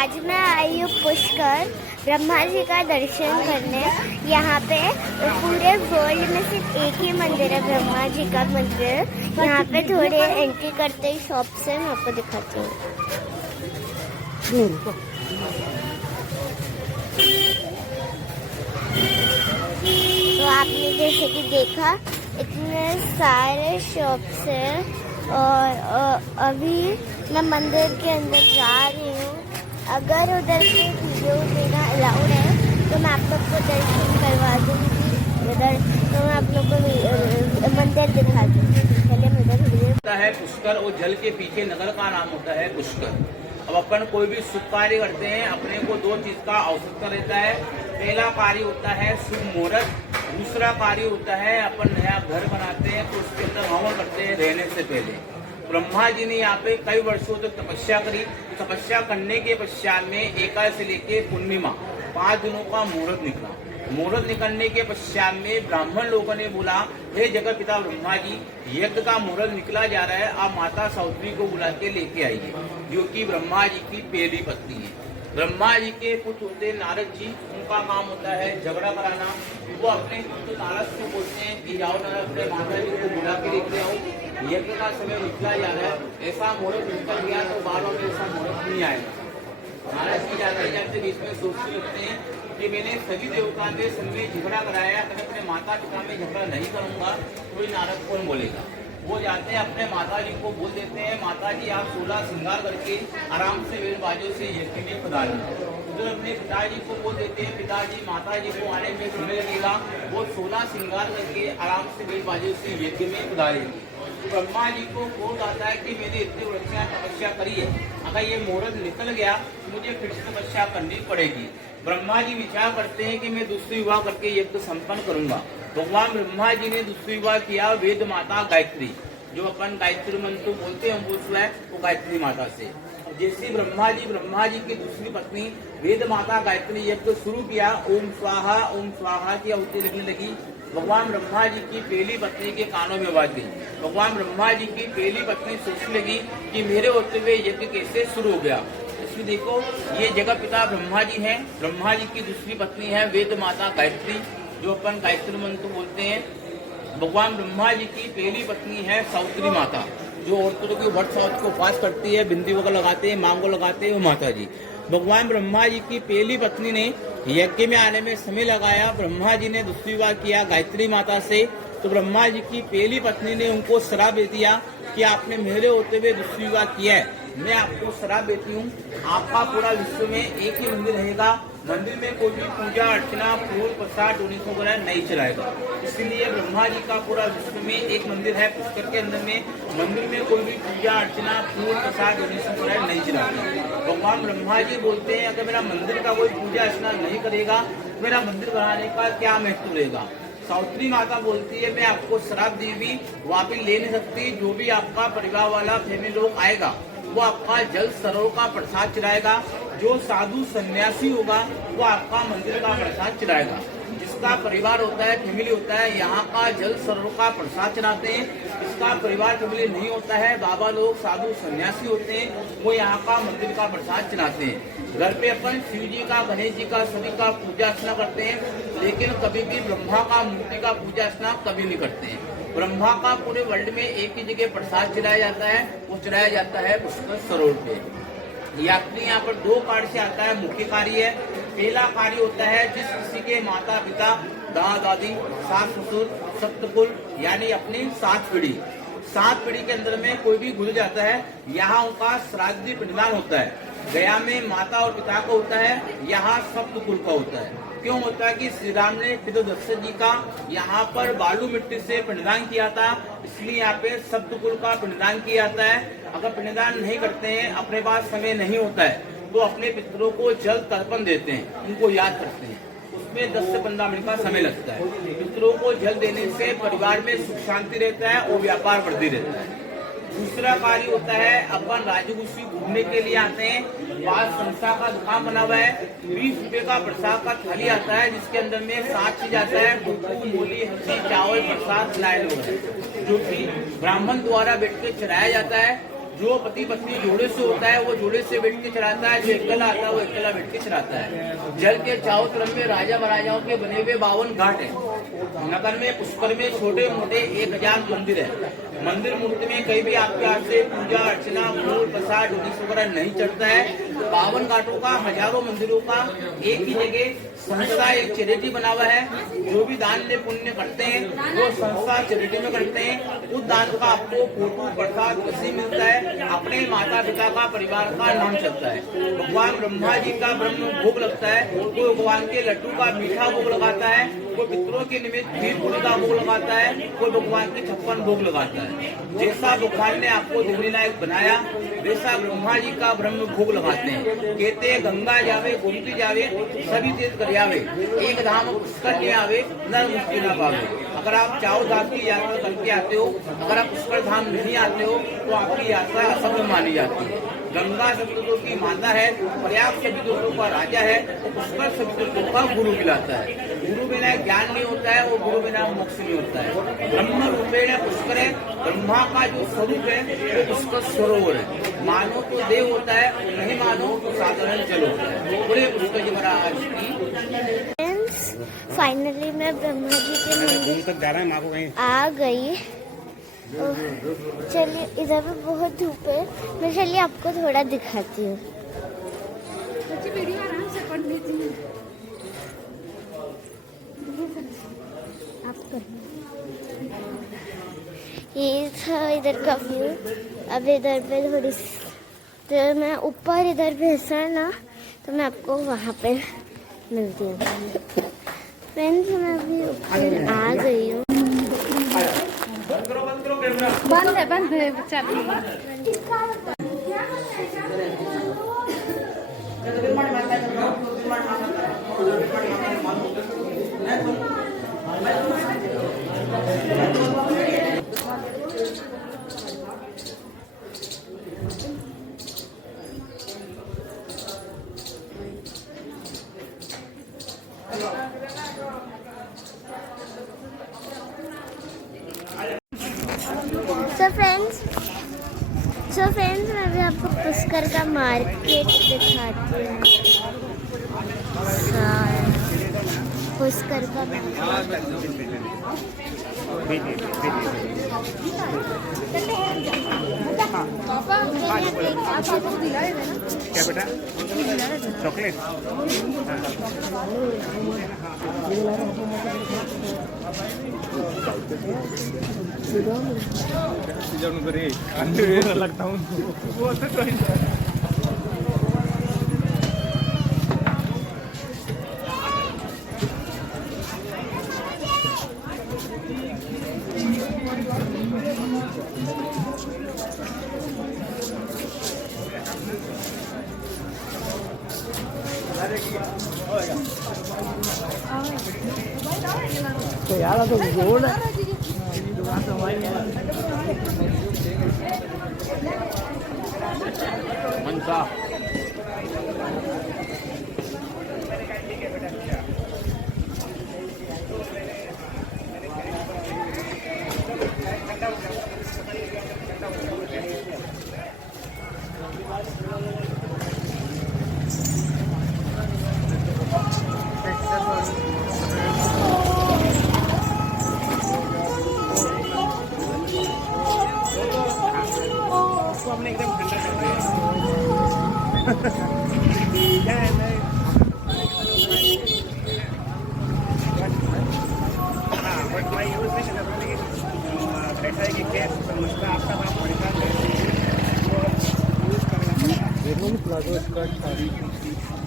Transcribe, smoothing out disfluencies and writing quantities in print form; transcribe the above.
आज मैं आई हूँ पुष्कर ब्रह्मा जी का दर्शन करने। यहाँ पे पूरे वर्ल्ड में सिर्फ एक ही मंदिर है, ब्रह्मा जी का मंदिर। यहाँ पे थोड़े एंट्री करते ही शॉप से मैं आपको दिखाती हूँ। तो आपने जैसे कि देखा इतने सारे शॉप्स हैं और अभी मैं मंदिर के अंदर जा रही हूँ। अगर उधर से वीडियो लेना अलाउड है तो मैं आप लोग को दर्शन करवा दूँगी उधर, तो मैं आप लोग को मंदिर दिखा दूँगी। चलिए मैं उधर वीडियो है पुष्कर और जल के पीछे नगर का नाम होता है पुष्कर। अब अपन कोई भी शुभ कार्य करते हैं, अपने को दो चीज का आवश्यकता रहता है। पहला कार्य होता है शुभ मुहूर्त, दूसरा कार्य होता है अपन नया घर बनाते हैं तो उसके अंदर हवन करते हैं रहने से पहले। ब्रह्मा जी ने यहाँ पे कई वर्षों तक तपस्या करी। तपस्या करने के पश्चात में एकादश से लेके पूर्णिमा 5 दिनों का मुहूर्त निकला। मुहूर्त निकलने के पश्चात में ब्राह्मण लोगों ने बोला, हे जगत पिता ब्रह्मा जी, यज्ञ का मुहूर्त निकला जा रहा है, आप माता सावित्री को बुला के लेके आइए, जो कि ब्रह्मा जी की पहली पत्नी है। ब्रह्मा जी के पुत्र होते नारद जी, उनका काम होता है झगड़ा कराना। वो अपने पुत्र नारद को बोलते हैं कि जाओ नारद, अपने माता जी को बुला के लेके आओ, यज्ञ का समय निकला जा रहा है। ऐसा मुहूर्त निकल गया तो बालों में ऐसा मुहूर्त नहीं आएगा। नारद जी जाते जाते बीच में सोचते लगते हैं कि मैंने सभी देवता के संग में झगड़ा कराया, अगर अपने माता पिता में झगड़ा नहीं करूंगा तो नारद कौन बोलेगा। वो जाते हैं अपने माता जी को बोल देते हैं, माता जी आप 16 श्रृंगार करके आराम से वेल बाजों से यज्ञ में पधारें। उधर अपने पिताजी को बोल देते हैं, पिताजी माता जी को आने में समय लगेगा, वो 16 श्रृंगार करके आराम से वेल बाजों से यज्ञ में पधारेंगे। ब्रह्मा जी को बोध आता है कि मैंने इतनी वर्षा तपस्या करी है, अगर ये मुहूर्त निकल गया मुझे फिर से तपस्या करनी पड़ेगी। ब्रह्मा जी विचार करते हैं कि मैं दूसरी विवाह करके यज्ञ संपन्न करूंगा। भगवान ब्रह्मा जी ने दूसरी विवाह किया वेद माता गायत्री, जो अपन गायत्री मंत्र बोलते हैं वो है वो गायत्री माता से। जैसे ब्रह्मा जी की दूसरी पत्नी वेद माता गायत्री यज्ञ शुरू किया, ओम स्वाहा की आहुति लगने लगी। भगवान ब्रह्मा जी की पहली पत्नी के कानों में आवाज गई। भगवान ब्रह्मा जी की पहली पत्नी सोचने लगी कि मेरे होते हुए यज्ञ कैसे शुरू हो गया। इसमें देखो ये जगत पिता ब्रह्मा जी हैं, ब्रह्मा जी की दूसरी पत्नी है वेद माता गायत्री, जो अपन गायत्री मंत्र बोलते हैं। भगवान ब्रह्मा जी की पहली पत्नी है सावित्री माता, जो औरतों की वट सावित्री को उपवास करती है, बिंदी वगैरह लगाते हैं, मांग को लगाते हैं, वो माता जी। भगवान ब्रह्मा जी की पहली पत्नी ने यज्ञ में आने में समय लगाया। ब्रह्मा जी ने दूसरी विवाह किया गायत्री माता से, तो ब्रह्मा जी की पहली पत्नी ने उनको श्राप दे दिया कि आपने मेरे होते हुए दूसरी विवाह किया है, मैं आपको श्राप देती हूँ, आपका पूरा विश्व में एक ही मंदिर रहेगा, मंदिर में कोई भी पूजा अर्चना फूल प्रसाद डोनेशन वगैरह नहीं चलाएगा। इसलिए ब्रह्मा जी का पूरा विश्व में एक मंदिर है पुष्कर के अंदर में, मंदिर में कोई भी पूजा अर्चना फूल प्रसाद डोनेशन वगैरह नहीं चलाएगा। भगवान ब्रह्मा जी बोलते हैं, अगर मेरा मंदिर का कोई पूजा अर्चना नहीं करेगा, मेरा मंदिर बनाने का क्या महत्व रहेगा। सावित्री माता बोलती है, मैं आपको श्राप दी हुई वापिस ले नहीं सकती, जो भी आपका परिवार वाला फैमिली लोग आएगा वो आपका जल सरोवर का प्रसाद चढ़ाएगा, जो साधु सन्यासी होगा वो आपका मंदिर का प्रसाद चढ़ाएगा। जिसका परिवार होता है फैमिली होता है, यहाँ का जल सरोवर का प्रसाद चढ़ाते हैं। इसका परिवार फैमिली नहीं होता है, बाबा लोग साधु सन्यासी होते हैं, वो यहाँ का मंदिर का प्रसाद चढ़ाते हैं। घर पे अपन शिव जी का गणेश जी का सभी का पूजा अर्चना करते हैं, लेकिन कभी भी ब्रह्मा का मूर्ति का पूजा अर्चना कभी नहीं करते हैं। ब्रह्मा का पूरे वर्ल्ड में एक ही जगह प्रसाद चढ़ाया जाता है, वो चढ़ाया जाता है पुष्कर सरोवर पे। यात्री यहाँ पर 2 कार्य से आता है। मुख्य कार्य है, पहला कार्य होता है जिस किसी के माता पिता दादा दादी सास ससुर सप्तकुल यानी अपनी 7 पीढ़ी के अंदर में कोई भी गुजर जाता है, यहाँ उनका श्राद्ध पिंडदान होता है। गया में माता और पिता का होता है, यहाँ सप्तकुल का होता है। क्यों होता है कि श्री राम ने पिता दशरथ जी का यहाँ पर बालू मिट्टी से पिंडदान किया था, इसलिए यहाँ पे सप्तकुल का पिंडदान किया जाता है। अगर पिंडदान नहीं करते हैं, अपने पास समय नहीं होता है, तो अपने पितरों को जल तर्पण देते हैं, उनको याद करते हैं, उसमें 10 से 15 मिनट का समय लगता है। पितरों को जल देने से परिवार में सुख शांति रहता है और व्यापार वृद्धि रहता है। दूसरा कार्य होता है, अपन राजघुसी घूमने के लिए आते हैं, पास संस्था का दुकान बना हुआ है, 20 रुपए का प्रसाद का थाली आता है, जिसके अंदर में 7 चीज आता है, मूली हल्दी चावल प्रसाद लाए लोग, जो कि ब्राह्मण द्वारा बैठ के चढ़ाया जाता है। जो पति पत्नी जोड़े से होता है वो जोड़े से बैठ के चलाता है, जो अकेला आता है वो अकेला बैठ के चलाता है। जल के चारों तरफ में राजा महाराजाओं के बने हुए 52 घाट है। नगर में पुष्कर में छोटे मोटे 1000 मंदिर है। मंदिर मूर्ति में कहीं भी आपके हाथ से पूजा अर्चना फूल प्रसाद वगैरह नहीं चढ़ता है। 52 घाटों का, हजारों मंदिरों का एक ही जगह संस्था एक चैरिटी बना हुआ है। जो भी दान ले पुण्य करते हैं वो संस्था चैरिटी में करते हैं। उस दान का आपको फोटो प्रसाद वैसे मिलता है, अपने माता पिता का परिवार का नाम चलता है। भगवान ब्रह्मा जी का ब्रह्म भोग लगता है, कोई भगवान के लड्डू का मीठा भोग लगाता है, कोई पितरों के निमित्त खीर पूरी का भोग लगाता है, कोई भगवान के 56 भोग लगाता है। जैसा भगवान ने आपको देखने लायक बनाया वैसा ब्रह्मा जी का ब्रह्म भोग लगाते हैं। कहते हैं गंगा जावे गोमती जावे सभी तीर्थ कर जावे, एक धाम पुष्कर के आवे नर मुक्ति न पावे। अगर आप चारों धाम की यात्रा करके आते हो, अगर आप पुष्कर धाम नहीं आते हो तो आपकी यात्रा असफल मानी जाती है। गंगा शब्दों की माता है, प्रयाग शब्दों का राजा है, पुष्कर शब्दों का गुरु कहलाता है। गुरु बिना ज्ञान नहीं होता है, वो गुरु बिना मोक्ष नहीं होता है। ब्रह्म रूपेण पुष्कर है, ब्रह्मा का जो स्वरूप है वो पुष्कर सरोवर है। मानो तो देव होता है, नहीं मानो तो साधारण जल होता है। पूरे पुष्कर जी महाराज की। फाइनली मैं ब्रह्मा जी के मंदिर तक जा रहा है, माँ को कहीं आ गई। चलिए, इधर पे बहुत धूप है, मैं चलिए आपको थोड़ा दिखाती हूँ। वीडियो आराम से पढ़ लेती हूँ। ये था इधर का व्यू। अब इधर पे थोड़ी तो मैं ऊपर इधर भेजा है ना, तो मैं आपको वहाँ पे मिलती हूँ। फ्रेंड्स, मैं अभी ऊपर आ गई हूँ। बंद है बच्चा। सो फ्रेंड्स, मैं भी आपको पुष्कर का मार्केट दिखाती हूँ। पुष्कर का क्या बेटा चॉकलेट लगता हूँ तो यार तो गोल है मनसा हमने एकदम ठंडा कर दिया क्या है मैं हाँ बट मैं यूज़ नहीं करता लेकिन ऐसा है कि कैश समझता आपका नाम पड़ेगा यूज़ करना पड़ेगा।